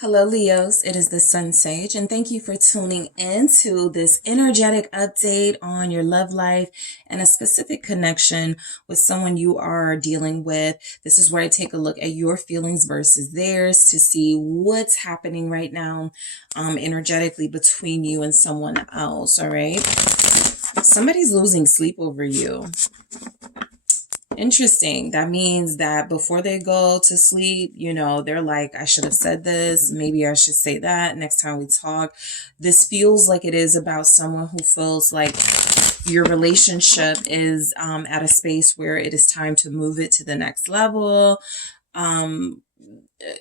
Hello, Leos. It is the SunSage, and thank you for tuning in to this energetic update on your love life and a specific connection with someone you are dealing with. This is where I take a look at your feelings versus theirs to see what's happening right now, energetically between you and someone else. All right. Somebody's losing sleep over you. Interesting. That means that before they go to sleep, they're like, I should have said this. Maybe I should say that next time we talk. This feels like it is about someone who feels like your relationship is at a space where it is time to move it to the next level.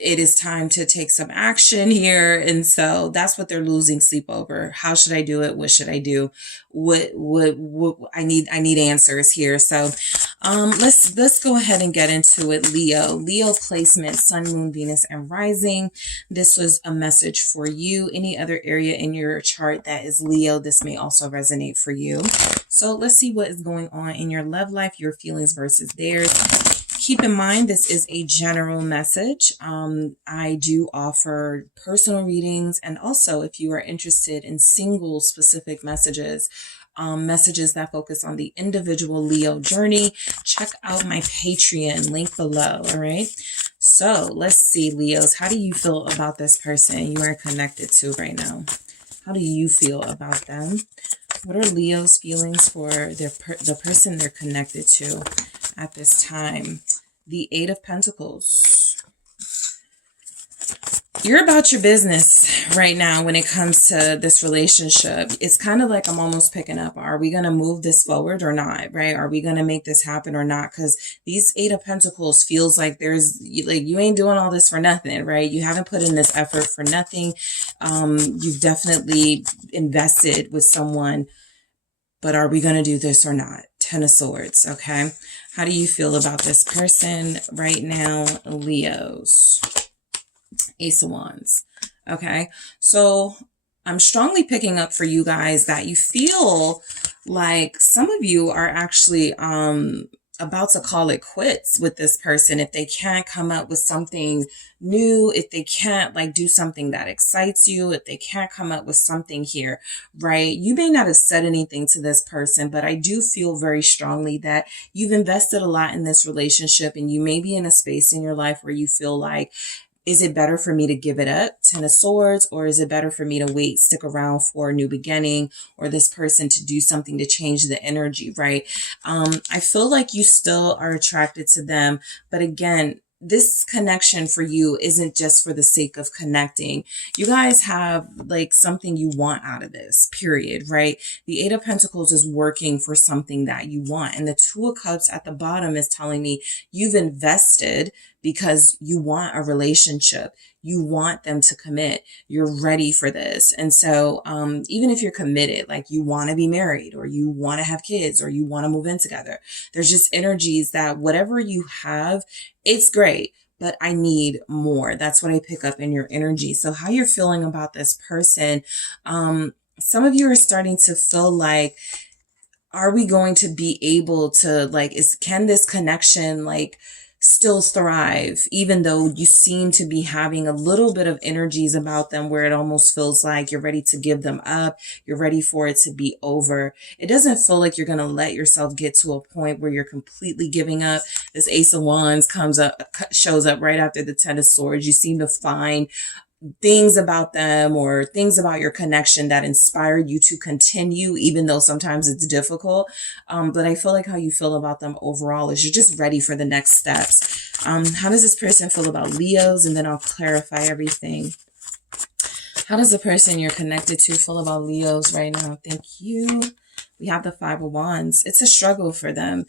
It is time to take some action here. And so that's what they're losing sleep over. How should I do it? What should I do? What I need answers here. So, let's go ahead and get into it. Leo placement, Sun, Moon, Venus, and Rising. This was a message for you. Any other area in your chart that is Leo, this may also resonate for you. So let's see what is going on in your love life, your feelings versus theirs. Keep in mind, this is a general message. I do offer personal readings. And also, if you are interested in single specific messages, messages that focus on the individual Leo journey, check out my Patreon, link below. All right. So let's see, Leos, how do you feel about this person you are connected to right now? How do you feel about them? What are Leo's feelings for the person they're connected to at this time? The Eight of Pentacles. You're about your business right now when it comes to this relationship. It's kind of like I'm almost picking up. Are we going to move this forward or not? Right? Are we going to make this happen or not? Because these Eight of Pentacles feels like you ain't doing all this for nothing, right? You haven't put in this effort for nothing. You've definitely invested with someone. But are we going to do this or not? Ten of Swords, okay? How do you feel about this person right now, Leos? Ace of Wands, okay? So I'm strongly picking up for you guys that you feel like some of you are actually about to call it quits with this person if they can't come up with something new, if they can't do something that excites you, if they can't come up with something here, right? You may not have said anything to this person, but I do feel very strongly that you've invested a lot in this relationship, and you may be in a space in your life where you feel like, is it better for me to give it up, Ten of Swords, or is it better for me to wait, stick around for a new beginning, or this person to do something to change the energy, right? I feel like you still are attracted to them, but again, this connection for you isn't just for the sake of connecting. You guys have something you want out of this, period, right? The Eight of Pentacles is working for something that you want. And the Two of Cups at the bottom is telling me you've invested because you want a relationship. You want them to commit. You're ready for this. And so even if you're committed, like you want to be married or you want to have kids or you want to move in together, there's just energies that whatever you have, it's great, but I need more. That's what I pick up in your energy. So how you're feeling about this person, some of you are starting to feel like, are we going to be able to can this connection still thrive, even though you seem to be having a little bit of energies about them where it almost feels like you're ready to give them up. You're ready for it to be over. It doesn't feel like you're going to let yourself get to a point where you're completely giving up. This Ace of Wands shows up right after the Ten of Swords. You seem to find things about them or things about your connection that inspired you to continue, even though sometimes it's difficult. But I feel like how you feel about them overall is you're just ready for the next steps. How does this person feel about Leos? And then I'll clarify everything. How does the person you're connected to feel about Leos right now? Thank you. We have the Five of Wands. It's a struggle for them.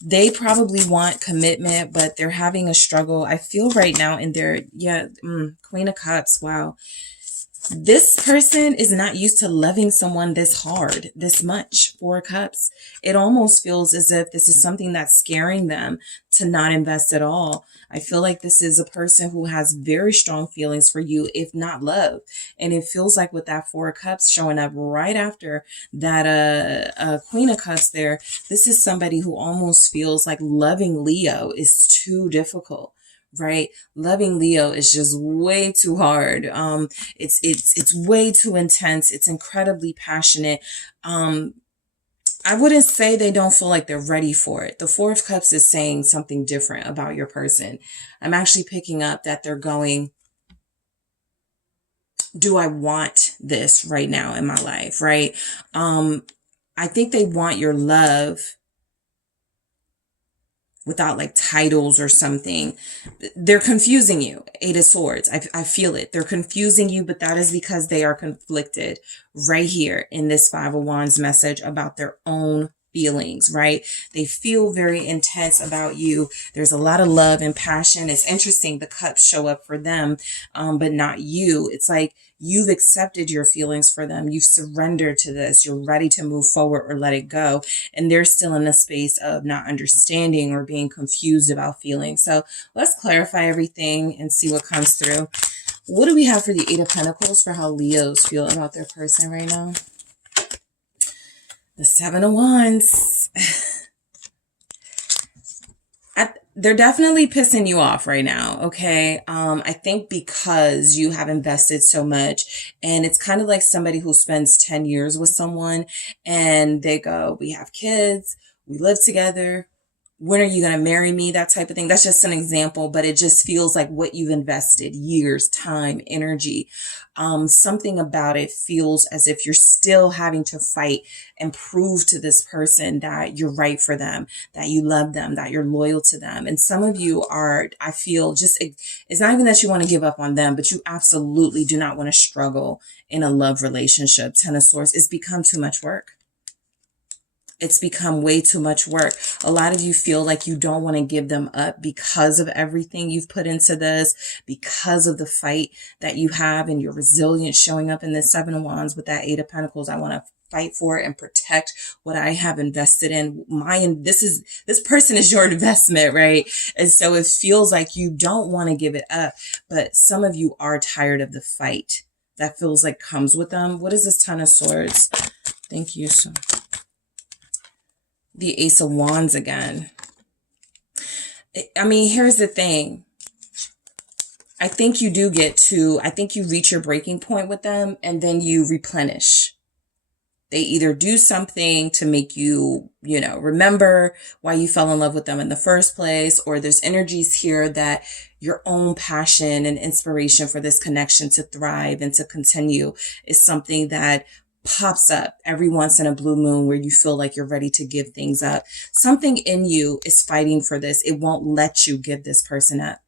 They probably want commitment, but they're having a struggle. I feel right now in their, Queen of Cups. Wow. This person is not used to loving someone this hard, this much. Four of Cups. It almost feels as if this is something that's scaring them to not invest at all. I feel like this is a person who has very strong feelings for you, if not love. And it feels like with that Four of Cups showing up right after that Queen of Cups there, this is somebody who almost feels like loving Leo is too difficult. right? Loving Leo is just way too hard. It's way too intense. It's incredibly passionate. I wouldn't say they don't feel like they're ready for it. The Four of Cups is saying something different about your person. I'm actually picking up that they're going, do I want this right now in my life, right? I think they want your love without like titles or something. They're confusing you. Eight of Swords. I feel it. They're confusing you, but that is because they are conflicted right here in this Five of Wands message about their own feelings, right? They feel very intense about you. There's a lot of love and passion. It's interesting. The cups show up for them, but not you. It's like you've accepted your feelings for them. You've surrendered to this. You're ready to move forward or let it go. And they're still in a space of not understanding or being confused about feelings. So let's clarify everything and see what comes through. What do we have for the Eight of Pentacles for how Leos feel about their person right now? The Seven of Wands. They're definitely pissing you off right now, okay? I think because you have invested so much, and it's kind of like somebody who spends 10 years with someone and they go, we have kids, we live together, when are you going to marry me? That type of thing. That's just an example, but it just feels like what you've invested, years, time, energy. Something about it feels as if you're still having to fight and prove to this person that you're right for them, that you love them, that you're loyal to them. And some of you are, I feel just, it's not even that you want to give up on them, but you absolutely do not want to struggle in a love relationship. Ten of Swords. It's become too much work. It's become way too much work. A lot of you feel like you don't want to give them up because of everything you've put into this, because of the fight that you have and your resilience showing up in this Seven of Wands with that Eight of Pentacles. I want to fight for it and protect what I have invested in. This person is your investment, right? And so it feels like you don't want to give it up, but some of you are tired of the fight that feels like comes with them. What is this Ten of Swords? Thank you so much. The Ace of Wands again. I mean, here's the thing. I think you reach your breaking point with them and then you replenish. They either do something to make you, remember why you fell in love with them in the first place, or there's energies here that your own passion and inspiration for this connection to thrive and to continue is something that pops up every once in a blue moon where you feel like you're ready to give things up. Something in you is fighting for this. It won't let you give this person up.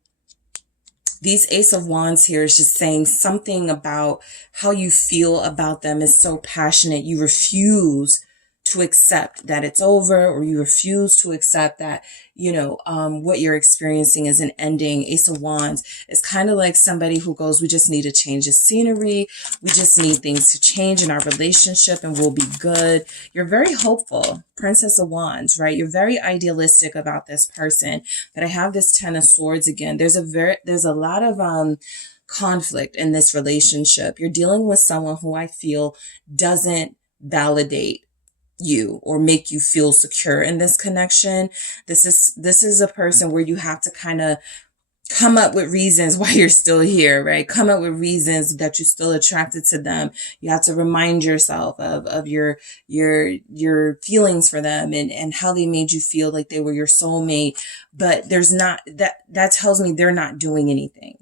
These Ace of Wands here is just saying something about how you feel about them is so passionate. You refuse to accept that it's over, or you refuse to accept that, what you're experiencing is an ending. Ace of Wands is kind of like somebody who goes, we just need to change the scenery. We just need things to change in our relationship and we'll be good. You're very hopeful. Princess of Wands, right? You're very idealistic about this person. But I have this Ten of Swords again. There's a lot of, conflict in this relationship. You're dealing with someone who I feel doesn't validate you or make you feel secure in this connection. This is a person where you have to kind of come up with reasons why you're still here, right? Come up with reasons that you're still attracted to them. You have to remind yourself of your feelings for them and how they made you feel like they were your soulmate. But that tells me they're not doing anything.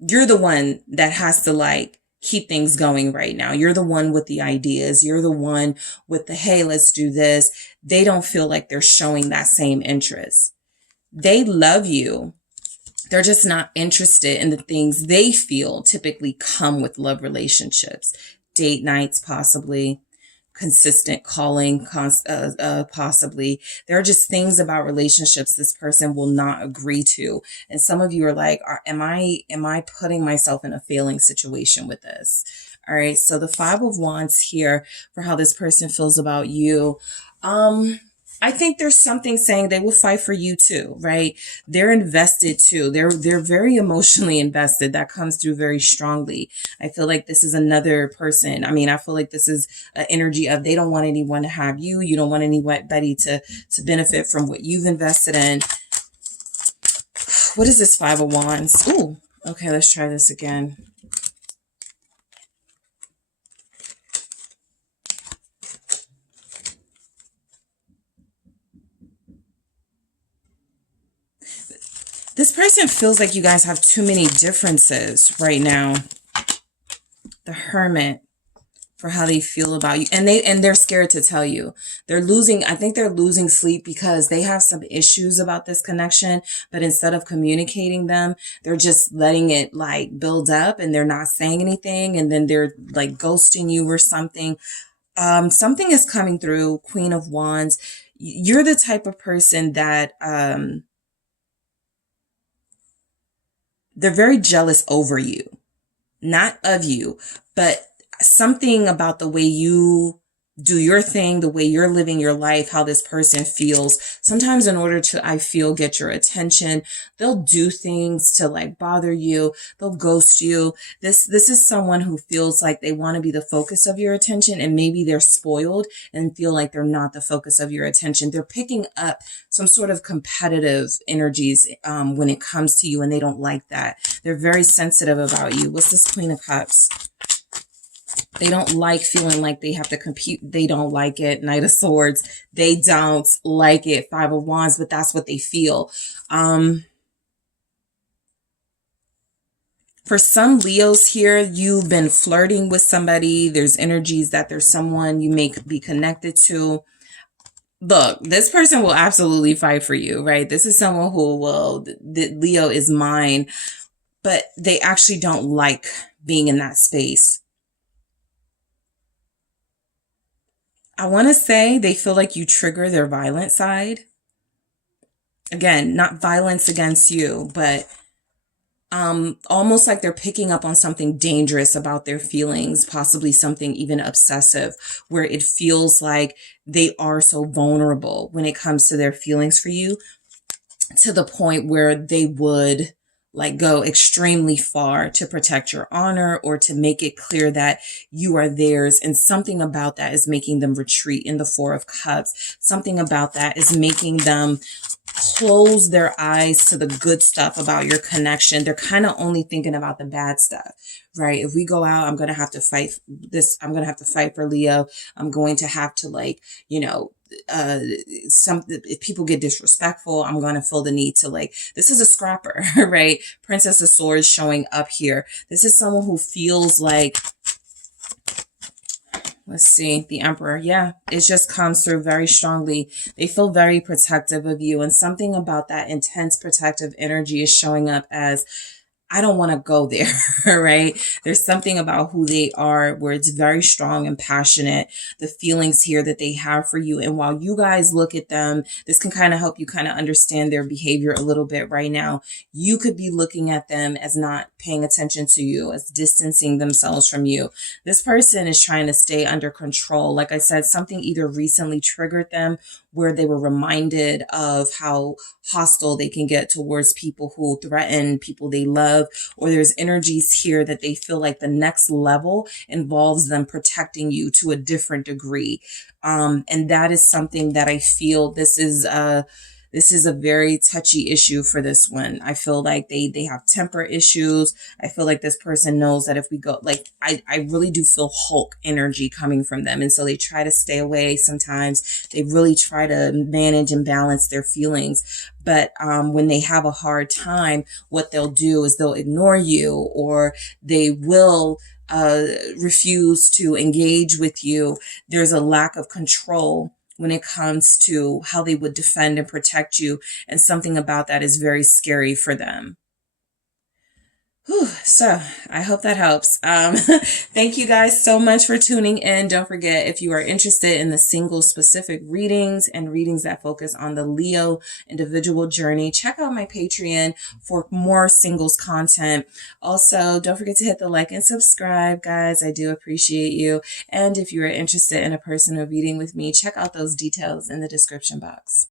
You're the one that has to keep things going right now. You're the one with the ideas. You're the one with the, hey, let's do this. They don't feel like they're showing that same interest. They love you. They're just not interested in the things they feel typically come with love relationships. Date nights, possibly. Consistent calling, possibly. There are just things about relationships this person will not agree to. And some of you are like, am I putting myself in a failing situation with this? All right. So the Five of Wands here for how this person feels about you. I think there's something saying they will fight for you too, right? They're invested too. They're very emotionally invested. That comes through very strongly. I feel like this is another person. I mean, I feel like this is an energy of they don't want anyone to have you. You don't want anybody to benefit from what you've invested in. What is this Five of Wands? Ooh, okay, let's try this again. This person feels like you guys have too many differences right now. The Hermit, for how they feel about you. And they're scared to tell you. I think they're losing sleep because they have some issues about this connection, but instead of communicating them, they're just letting it like build up and they're not saying anything. And then they're like ghosting you or something. Something is coming through, Queen of Wands. You're the type of person that, they're very jealous over you, not of you, but something about the way you do your thing, the way you're living your life, how this person feels. Sometimes in order to, I feel, get your attention, they'll do things to like bother you. They'll ghost you. This is someone who feels like they want to be the focus of your attention, and maybe they're spoiled and feel like they're not the focus of your attention. They're picking up some sort of competitive energies when it comes to you, and they don't like that. They're very sensitive about you. What's this Queen of Cups? They don't like feeling like they have to compete. They don't like it. Knight of Swords. They don't like it. Five of Wands, but that's what they feel. For some Leos here, you've been flirting with somebody. There's energies that there's someone you may be connected to. Look, this person will absolutely fight for you, right? This is someone who will, Leo is mine, but they actually don't like being in that space. I want to say they feel like you trigger their violent side. Again, not violence against you, but almost like they're picking up on something dangerous about their feelings, possibly something even obsessive, where it feels like they are so vulnerable when it comes to their feelings for you, to the point where they would like go extremely far to protect your honor or to make it clear that you are theirs. And something about that is making them retreat in the Four of Cups. Something about that is making them close their eyes to the good stuff about your connection. They're kind of only thinking about the bad stuff, right? If we go out, I'm going to have to fight this. I'm going to have to fight for Leo. I'm going to have to like, you know, if people get disrespectful, I'm going to feel the need to like, this is a scrapper, right? Princess of Swords showing up here. This is someone who feels like, let's see, the Emperor. Yeah, it just comes through very strongly. They feel very protective of you, and something about that intense protective energy is showing up as, I don't want to go there, right? There's something about who they are where it's very strong and passionate, the feelings here that they have for you. And while you guys look at them, this can kind of help you kind of understand their behavior a little bit right now. You could be looking at them as not paying attention to you, as distancing themselves from you. This person is trying to stay under control. Like I said, something either recently triggered them where they were reminded of how hostile they can get towards people who threaten people they love, or there's energies here that they feel like the next level involves them protecting you to a different degree. And that is something that I feel this is a very touchy issue for this one. I feel like they have temper issues. I feel like this person knows that if we go, like, I really do feel Hulk energy coming from them. And so they try to stay away sometimes. They really try to manage and balance their feelings. But when they have a hard time, what they'll do is they'll ignore you, or they will refuse to engage with you. There's a lack of control when it comes to how they would defend and protect you. And something about that is very scary for them. Whew, so I hope that helps. Thank you guys so much for tuning in. Don't forget, if you are interested in the single specific readings and readings that focus on the Leo individual journey, check out my Patreon for more singles content. Also, don't forget to hit the like and subscribe, guys. I do appreciate you. And if you are interested in a personal reading with me, check out those details in the description box.